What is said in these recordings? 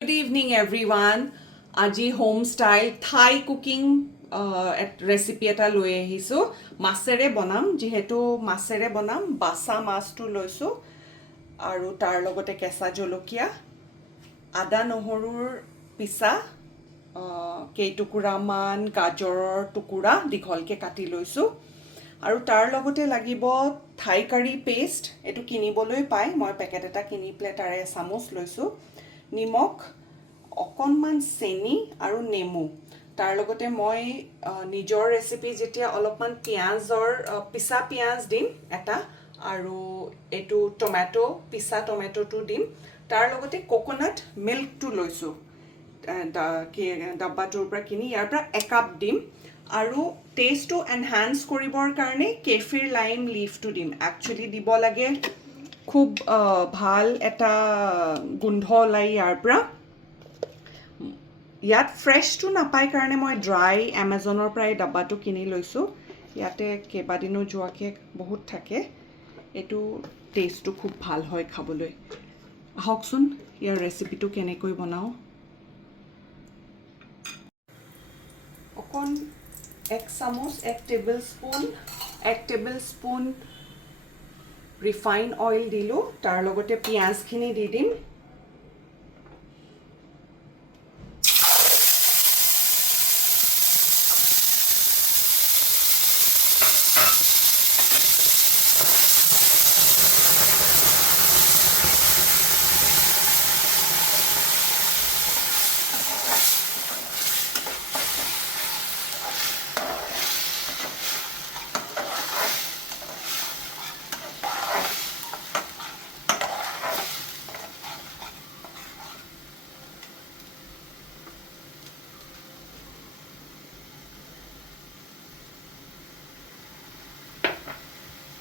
Good evening, everyone. আজি home style থাই cooking recipe এটা লৈ আহিছোঁ মাছেৰে বনাম যিহেতু মাছেৰে বনাম বাছা মাছটো লৈছোঁ আৰু তাৰ লগতে কেঁচা জলকীয়া আদা নহৰুৰ পিছা কেইটুকুৰামান গাজৰৰ টুকুৰা দীঘলকৈ কাটি লৈছোঁ আৰু তাৰ লগতে লাগিব থাই কাৰী পেষ্ট এইটো কিনিবলৈ পায় মই পেকেট এটা কিনি পেলাই তাৰে এচামুচ লৈছোঁ নিমখ অকণমান চেনি আৰু নেমু তাৰ লগতে মই নিজৰ ৰেচিপি যেতিয়া অলপমান পিঁয়াজৰ পিছা পিঁয়াজ দিম এটা আৰু এইটো টমেটো পিছা টমেটোটো দিম তাৰ লগতে কোকোনাট মিল্কটো লৈছোঁ ডাব্বাটোৰ পৰা কিনি ইয়াৰ পৰা একাপ দিম আৰু টেষ্টটো এনহান্স কৰিবৰ কাৰণে কেফিৰ লাইম লিফটো দিম একচুৱেলি দিব লাগে খুব ভাল এটা গোন্ধ ওলাই ইয়াৰ পৰা ইয়াত ফ্ৰেছটো নাপায় কাৰণে মই ড্ৰাই এমাজনৰ পৰা এই ডাব্বাটো কিনি লৈছোঁ ইয়াতে কেইবাদিনো যোৱাকৈ বহুত থাকে এইটো টেষ্টটো খুব ভাল হয় খাবলৈ আহকচোন ইয়াৰ ৰেচিপিটো কেনেকৈ বনাওঁ অকণ এক টেবল স্পুন ৰিফাইন অইল দিলোঁ তাৰ লগতে পিঁয়াজখিনি দি দিম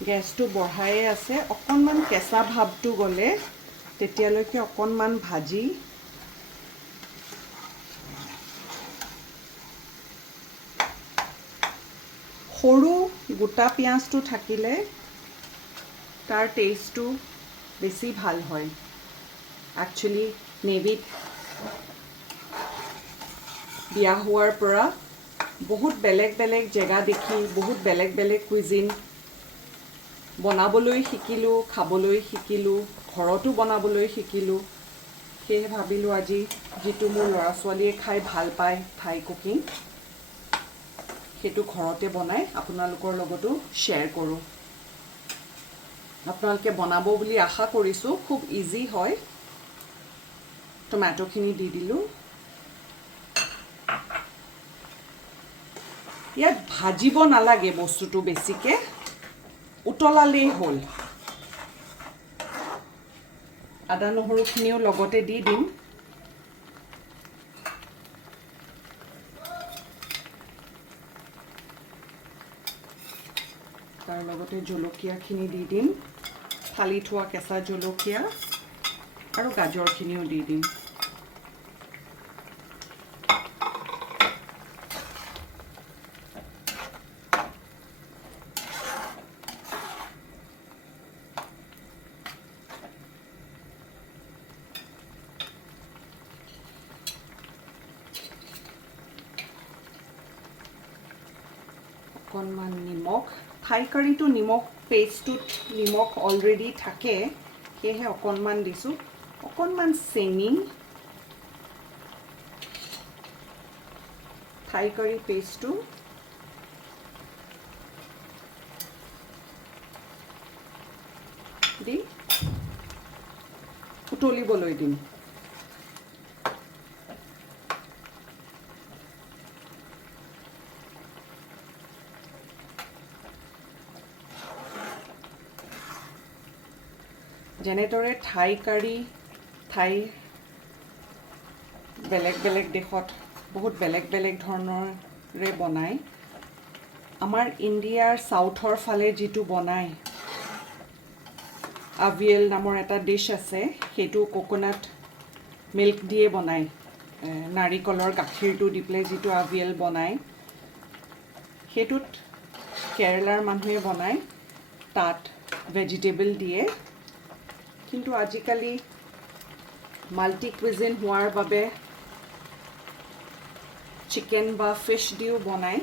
গেছটো বঢ়ায়ে আছে অকণমান কেঁচা ভাৱটো গ'লে তেতিয়ালৈকে অকণমান ভাজি সৰু গোটা পিঁয়াজটো থাকিলে তাৰ টেষ্টটো বেছি ভাল হয় একচুৱেলি নেভিত বিয়া হোৱাৰ পৰা বহুত বেলেগ বেলেগ জেগা দেখি বহুত বেলেগ বেলেগ কুইজিন বনাবলৈ শিকিলোঁ খাবলৈ শিকিলোঁ ঘৰতো বনাবলৈ শিকিলোঁ সেয়ে ভাবিলোঁ আজি যিটো মোৰ ল'ৰা ছোৱালীয়ে খাই ভাল পায় থাই কুকিং সেইটো ঘৰতে বনাই আপোনালোকৰ লগতো শ্বেয়াৰ কৰোঁ আপোনালোকে বনাব বুলি আশা কৰিছোঁ খুব ইজি হয় টমেটোখিনি দি দিলোঁ ইয়াত ভাজিব নালাগে বস্তুটো বেছিকৈ উতলালেই হ'ল আদা নহৰুখিনিও লগতে দি দিম তাৰ লগতে জলকীয়াখিনি দি দিম ফালি থোৱা কেঁচা জলকীয়া আৰু গাজৰখিনিও দি দিম অকণমান নিমখ থাই কাৰীটো নিমখ পেষ্টটোত নিমখ অলৰেডি থাকে সেয়েহে অকণমান দিছোঁ অকণমান চেনি থাই কাৰী পেষ্টটো দি উতলিবলৈ দিম যেনেদৰে থাই কাৰী থাই বেলেগ বেলেগ দেশত বহুত বেলেগ বেলেগ ধৰণৰে বনায় আমাৰ ইণ্ডিয়াৰ চাউথৰ ফালে যিটো বনায় আভিয়েল নামৰ এটা ডিছ আছে সেইটো কোকোনাট মিল্ক দিয়ে বনায় নাৰিকলৰ গাখীৰটো দি পেলাই যিটো আভিয়েল বনায় সেইটোত কেৰেলাৰ মানুহে বনায় তাত ভেজিটেবল দিয়ে কিন্তু আজিকালি মাল্টি কুইজিন হোৱাৰ বাবে চিকেন বা ফিছ দিও বনায়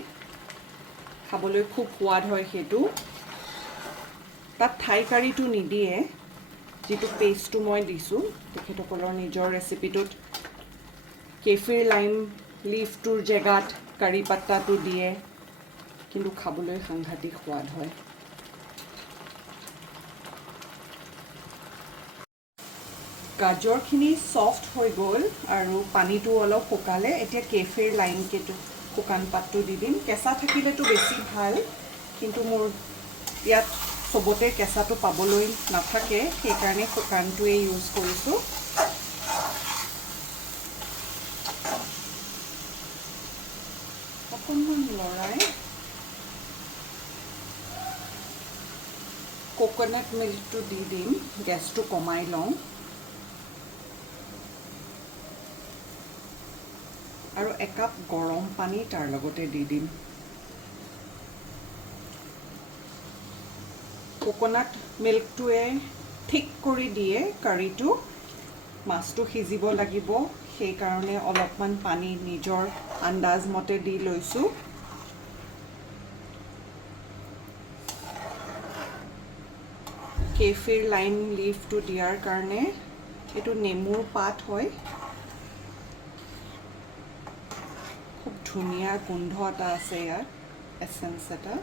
খাবলৈ খুব সোৱাদ হয় সেইটো তাত থাই কাৰিটো নিদিয়ে যিটো পেষ্টটো মই দিছোঁ তেখেতসকলৰ নিজৰ ৰেচিপিটোত কেফিৰ লাইম লিফটোৰ জেগাত কাৰি পাত্তাটো দিয়ে কিন্তু খাবলৈ সাংঘাতিক সোৱাদ হয় গাজৰখিনি সফট হৈ গ'ল আৰু পানীটো অলপ শুকালে এতিয়া কেফিৰ লাইমকেটো শুকান পাতটো দি দিম কেঁচা থাকিলেতো বেছি ভাল কিন্তু মোৰ ইয়াত সবতে কেঁচাটো পাবলৈ নাথাকে সেইকাৰণে শুকানটোৱে ইউজ কৰিছোঁ অকণমান লৰাই কোকোনাট মিল্কটো দি দিম গেছটো কমাই লওঁ আৰু একাপ গৰম পানী তাৰ লগতে দি দিম কোকোনাট মিল্কটোৱে ঠিক কৰি দিয়ে কাৰিটো মাছটো সিজিব লাগিব সেইকাৰণে অলপমান পানী নিজৰ আন্দাজ মতে দি লৈছোঁ কেফিৰ লাইম লিফটো দিয়াৰ কাৰণে এইটো নেমুৰ পাত হয় খুব ধুনীয়া গোন্ধ এটা আছে ইয়াত এছেন্স এটা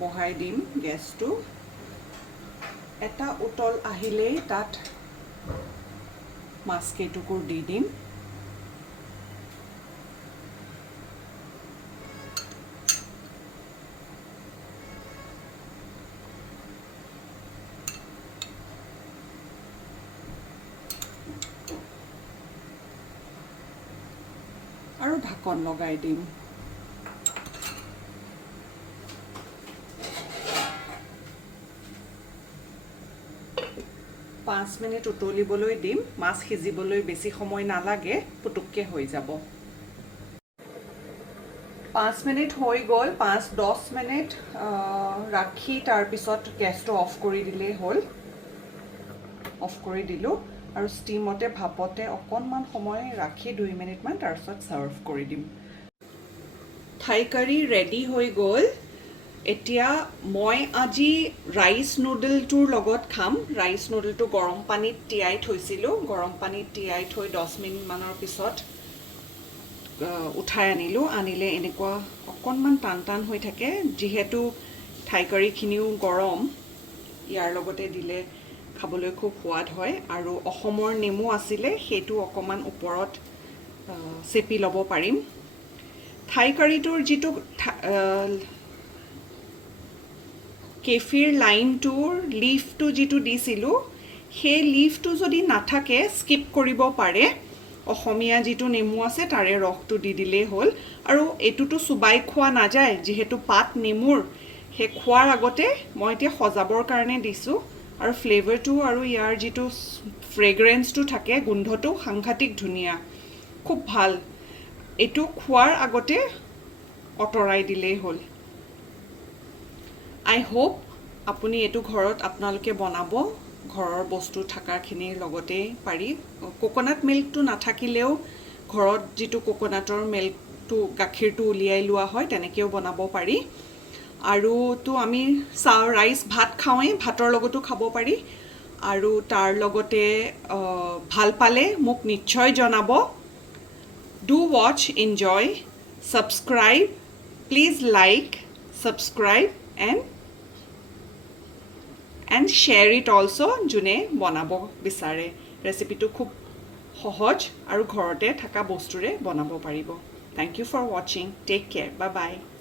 বহাই দিম গেছটো এটা উতল আহিলেই তাত মাছ কেইটুকুৰ দি দিম আৰু ঢাকন লগাই দিম 5 মিনিট উতলিবলৈ দিম মাছ সিজিবলৈ বেছি সময় নালাগে পুতুককে হৈ যাব 5 মিনিট হৈ গ'ল 5-10 মিনিট ৰাখি তাৰ পিছত গেছটো অফ কৰি দিলেই হ'ল অফ কৰি দিলোঁ আৰু ষ্টিমতে ভাপতে অকণমান সময় ৰাখি 2 মিনিটমান তাৰ পিছত সাৰ্ভ কৰি দিম থাই কাৰি ৰেডি হৈ গ'ল এতিয়া মই আজি ৰাইচ নুডলটোৰ লগত খাম ৰাইচ নুডলটো গৰম পানীত তিয়াই থৈছিলোঁ গৰম পানীত তিয়াই থৈ 10 মিনিট মানৰ পিছত উঠাই আনিলে এনেকুৱা অকণমান টান টান হৈ থাকে যিহেতু থাই কাৰিখিনিও গৰম ইয়াৰ লগতে দিলে খাবলৈ খুব সোৱাদ হয় আৰু অসমৰ নেমু আছিলে সেইটো অকণমান ওপৰত চেপি ল'ব পাৰিম থাই কাৰিটোৰ যিটো কেফিৰ লাইমটোৰ লিফটো যিটো দিছিলোঁ সেই লিফটো যদি নাথাকে স্কিপ কৰিব পাৰে অসমীয়া যিটো নেমু আছে তাৰে ৰসটো দি দিলেই হ'ল আৰু এইটোতো চুবাই খোৱা নাযায় যিহেতু পাত নেমুৰ সেই খোৱাৰ আগতে মই এতিয়া সজাবৰ কাৰণে দিছোঁ আৰু ফ্লেভাৰটো আৰু ইয়াৰ যিটো ফ্ৰেগ্ৰেন্সটো থাকে গোন্ধটো সাংঘাতিক ধুনীয়া খুব ভাল এইটো খোৱাৰ আগতে অতৰাই দিলেই হ'ল I hope আপুনি এটো ঘৰত আপোনালোকে বনাব ঘৰৰ বস্তু থাকাখিনিৰ লগতে পাৰি কোকোনাট মিল্কটো নাথাকিলেও ঘৰত যিটো কোকোনাটৰ মিল্কটো গাখীৰটো উলিয়াই লোৱা হয় তেনেকেও বনাব পাৰি আৰু তো আমি ৰাইচ ভাত খাওঁৱে ভাতৰ লগতো খাব পাৰি আৰু তাৰ লগতে ভাল পালে মোক নিশ্চয় জনাব do watch enjoy subscribe please like subscribe and share it also june bonabo bisare recipe to khub সহজ আৰু ঘৰতে থাকা বস্তুৰে বনাব পাৰিব thank you for watching take care bye bye